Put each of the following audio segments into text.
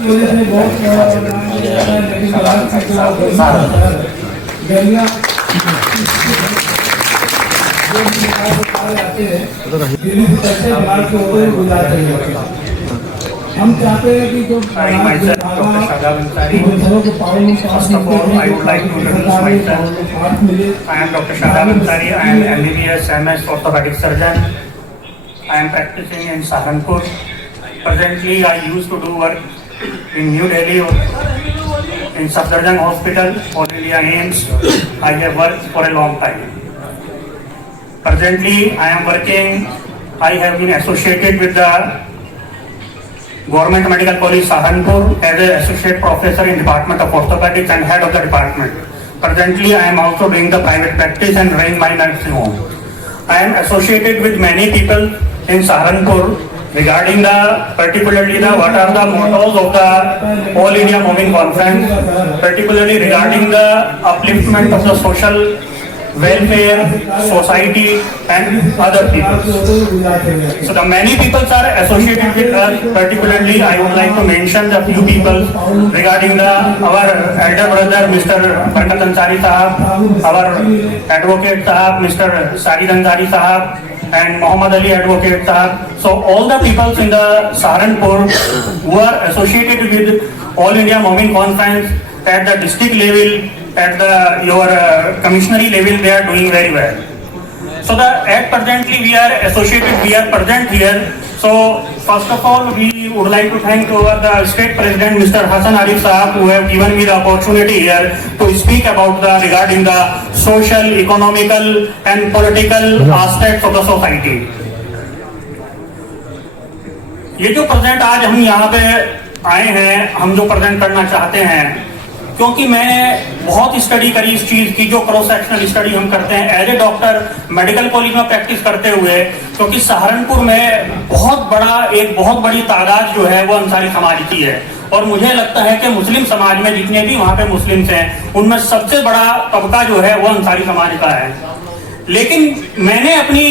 हम चाहते हैं कि जो I myself, Dr. Shadab Ansari. First of all, I would like to introduce myself. I am Dr. Shadab Ansari. I am MBBS MS orthopedic surgeon. I am practicing in Saharanpur. Presently, I used to do work in New Delhi in Safdarjung Hospital, All India AIMS. I have worked for a long time. Presently, I am working. I have been associated with the Government Medical College Saharanpur as an associate professor in Department of Orthopedics and head of the department. Presently, I am also doing the private practice and running my nursing home. I am associated with many people in Saharanpur regarding particularly what are the mottos of the All India Moving Conference, particularly regarding the upliftment of the social welfare, society and other people. So the many people are associated with us. Particularly, I would like to mention the few people regarding our elder brother, Mr. Barkat Ansari Sahab, our advocate Sahab, Mr. Sajid Ansari Sahab, and Muhammad Ali Advocate Sahab. So all the people in the Saharanpur who are associated with All India Moving Conference at the district level, at your commissionary level, they are doing very well. So at presently we are associated, we are present here. So first of all, we would like to thank the state president, Mr. Hassan Arif Sahab, who have given me the opportunity here to speak about regarding the social, economical and political aspects of the society. ये जो present आज हम यहाँ पे आए हैं, हम जो प्रेजेंट करना चाहते हैं, क्योंकि मैंने बहुत स्टडी करी इस चीज की, जो क्रॉस सेक्शनल स्टडी हम करते हैं as a doctor medical college में प्रैक्टिस करते हुए, क्योंकि सहारनपुर में बहुत बड़ी तादाद जो है वो अंसारी समाज की है, और मुझे लगता है कि मुस्लिम समाज में जितने भी वहाँ पे मुस्लिम्स हैं उनमें सबसे बड़ा तबका जो है वो अंसारी समाज का है। लेकिन मैंने अपनी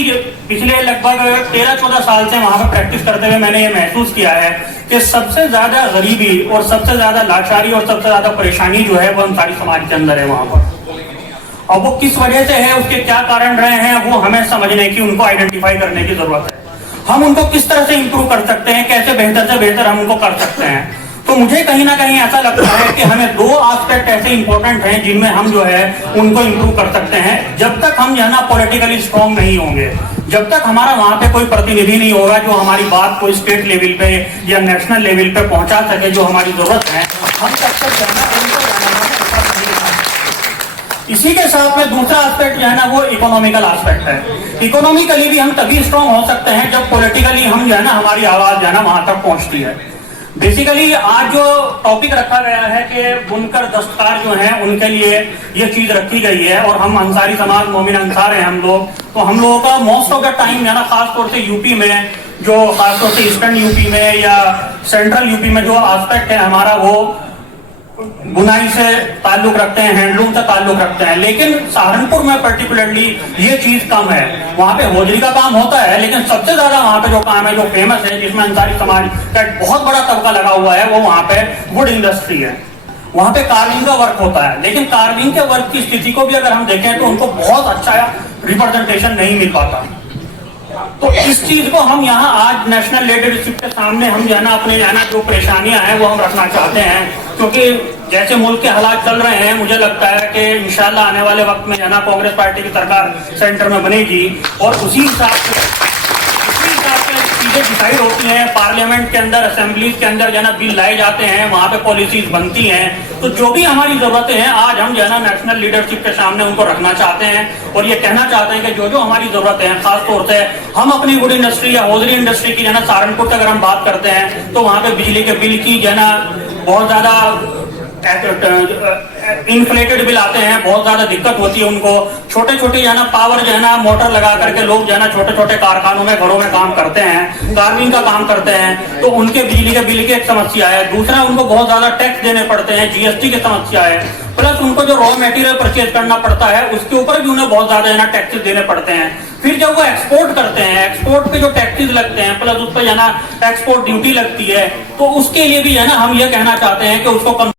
पिछले लगभग 13-14 साल से वहां पर प्रैक्टिस करते हुए मैंने ये महसूस किया है कि सबसे ज्यादा गरीबी और सबसे ज्यादा लाचारी और सबसे ज्यादा परेशानी जो है वो अंसारी समाज के अंदर है वहां पर। और वो किस वजह से है, उसके क्या कारण रहे हैं, वो हमें समझने की, उनको आइडेंटिफाई करने की जरूरत है। हम उनको किस तरह से इंप्रूव कर सकते हैं, कैसे बेहतर से बेहतर हम उनको कर सकते हैं। तो मुझे कहीं ना कहीं ऐसा लगता है कि हमें दो एस्पेक्ट ऐसे इंपॉर्टेंट हैं जिनमें हम जो है उनको इंप्रूव कर सकते हैं। जब तक हम जो है ना पॉलिटिकली स्ट्रांग नहीं होंगे, जब तक हमारा वहां पे कोई प्रतिनिधि नहीं होगा जो हमारी बात को स्टेट लेवल पे या नेशनल लेवल पे पहुंचा सके, जो हमारी जरूरत है, हम तब तक जाना। इसी के साथ में दूसरा एस्पेक्ट जो है ना वो इकोनॉमिकल एस्पेक्ट है। इकोनॉमिकली भी हम तभी स्ट्रांग हो सकते हैं जब पॉलिटिकली हम जो है ना हमारी आवाज जो है ना वहां तक पहुंचती है। बेसिकली आज जो टॉपिक रखा गया है कि बुनकर दस्तकार जो हैं उनके लिए ये चीज रखी गई है, और हम अंसारी समाज मोमिन अंसार हैं हम लोग, तो हम लोगों का मोस्ट ऑफ द टाइम है ना खास तौर से यूपी में, जो खास तौर से ईस्टर्न यूपी में या सेंट्रल यूपी में जो एस्पेक्ट है हमारा वो बुनाई से ताल्लुक रखते हैं, हैंडलूम से ताल्लुक रखते हैं। लेकिन सहारनपुर में पर्टिकुलरली ये चीज कम है। वहां पे होजरी का काम होता है, लेकिन सबसे ज्यादा वहां पे जो काम है, जो फेमस है, जिसमें अंसारी समाज का एक बहुत बड़ा तबका लगा हुआ है, वो वहां पे वुड इंडस्ट्री है। वहां पे कार्विंग का वर्क होता है, लेकिन कार्विंग के वर्क की स्थिति को भी अगर हम देखें तो उनको बहुत अच्छा रिप्रेजेंटेशन नहीं मिल पाता। तो इस चीज को हम यहाँ आज नेशनल लीडरशिप के सामने हम जो है ना अपने जो परेशानियां हैं वो हम रखना चाहते हैं, क्योंकि जैसे मुल्क के हालात चल रहे हैं, मुझे लगता है कि इंशाल्लाह आने वाले वक्त में है ना कांग्रेस पार्टी की सरकार सेंटर में बनेगी, और उसी हिसाब से चीजें डिसाइड होती हैं। पार्लियामेंट के अंदर, असेंबलीज के अंदर जो है ना बिल लाए जाते हैं, वहां पे पॉलिसीज बनती हैं। तो जो भी हमारी जरूरतें हैं आज हम जो है ना नेशनल लीडरशिप के सामने उनको रखना चाहते हैं, और ये कहना चाहते हैं कि जो जो हमारी जरूरतें हैं, खास तौर से हम अपनी वुड इंडस्ट्री या होजरी इंडस्ट्री की जो है ना सहारनपुर की अगर हम बात करते हैं तो वहां पे बिजली के बिल की जो है ना बहुत ज्यादा इन्फ्लेटेड बिल आते हैं, बहुत ज्यादा दिक्कत होती है उनको। छोटे छोटे जो है ना पावर जो है ना मोटर लगा करके लोग जो है ना छोटे छोटे कारखानों में, घरों में काम करते हैं, कार्विंग का काम करते हैं, तो उनके बिजली के बिल की एक समस्या है। दूसरा, उनको बहुत ज्यादा टैक्स देने पड़ते हैं, जीएसटी की समस्या है, प्लस उनको जो रॉ मटेरियल परचेज करना पड़ता है उसके ऊपर भी उन्हें बहुत ज्यादा है ना टैक्सेस देने पड़ते हैं। फिर जब वो एक्सपोर्ट करते हैं, एक्सपोर्ट पे जो टैक्सेस लगते हैं प्लस उस पर जो है ना एक्सपोर्ट ड्यूटी लगती है, तो उसके लिए भी जो है ना हम ये कहना चाहते हैं कि उसको